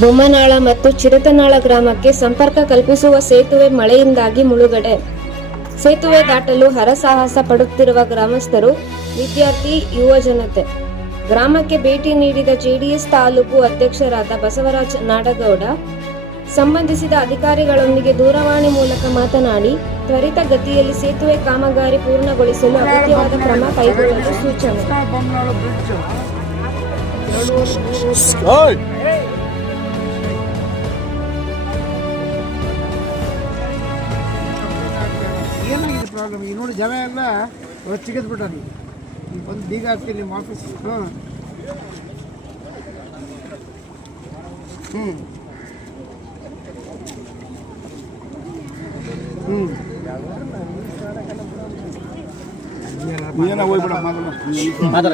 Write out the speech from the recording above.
ಬೊಮ್ಮನಾಳ ಮತ್ತು ಚಿರತನಾಳ ಗ್ರಾಮಕ್ಕೆ ಸಂಪರ್ಕ ಕಲ್ಪಿಸುವ ಸೇತುವೆ ಮಳೆಯಿಂದಾಗಿ ಮುಳುಗಡೆ. ಸೇತುವೆ ದಾಟಲು ಹರಸಾಹಸ ಪಡುತ್ತಿರುವ ಗ್ರಾಮಸ್ಥರು, ವಿದ್ಯಾರ್ಥಿ, ಯುವ ಜನತೆ. ಗ್ರಾಮಕ್ಕೆ ಭೇಟಿ ನೀಡಿದ ಜೆಡಿಎಸ್ ತಾಲೂಕು ಅಧ್ಯಕ್ಷರಾದ ಬಸವರಾಜ್ ನಾಡಗೌಡ, ಸಂಬಂಧಿಸಿದ ಅಧಿಕಾರಿಗಳೊಂದಿಗೆ ದೂರವಾಣಿ ಮೂಲಕ ಮಾತನಾಡಿ, ತ್ವರಿತ ಗತಿಯಲ್ಲಿ ಸೇತುವೆ ಕಾಮಗಾರಿ ಪೂರ್ಣಗೊಳಿಸಲು ಅಗತ್ಯವಾದ ಕ್ರಮ ಕೈಗೊಳ್ಳಲು ಸೂಚನೆ. ಪ್ರಾಬ್ಲಮ್ ಈಗ ನೋಡಿ ಜನ ಎಲ್ಲ ರೊಚ್ಚಿಗೆದ್ ಬಿಟ್ಟಾರ ಈಗ ಬಂದು ಬೀಗ ಹಾಕ್ತೀನಿ ನಿಮ್ಮ ಆಫೀಸ್ ಹ್ಞೂ ಹ್ಞೂ ಮಾತಾಡ